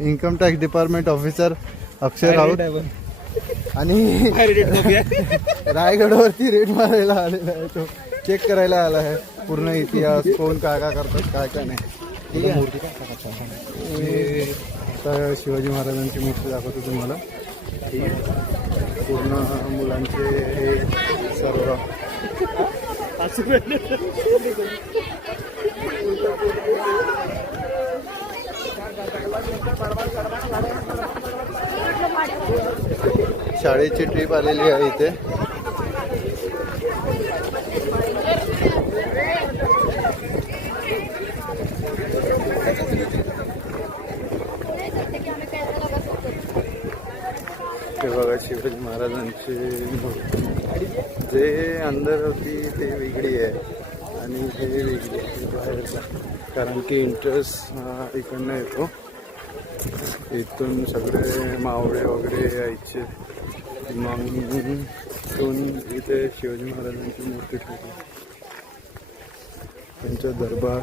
Income tax department officer अक्षय राऊत आणि रायगडवरती red मारायला आलेला आहे. तो चेक करायला आला आहे पूर्ण इतिहास, कोण काय काय करतात काय काय नाही. ठीक आहे. आता शिवाजी महाराजांची मूर्ती दाखवतो तुम्हाला. ठीक आहे. पूर्ण मुलांचे हे सर्व शाळेची ट्रिप आलेली आहे इथे. ते बघा शिवाजी महाराजांची मूर्ती जे अंदर होती ते वेगळी आहे आणि हे वेगळी आहे बाहेरचा, कारण की इंटरेस्ट इकडनं येतो. इथून सगळे मावळे वगैरे यायचे. मग इथून इथे शिवाजी महाराजांची मूर्ती ठेवली, त्यांचा दरबार.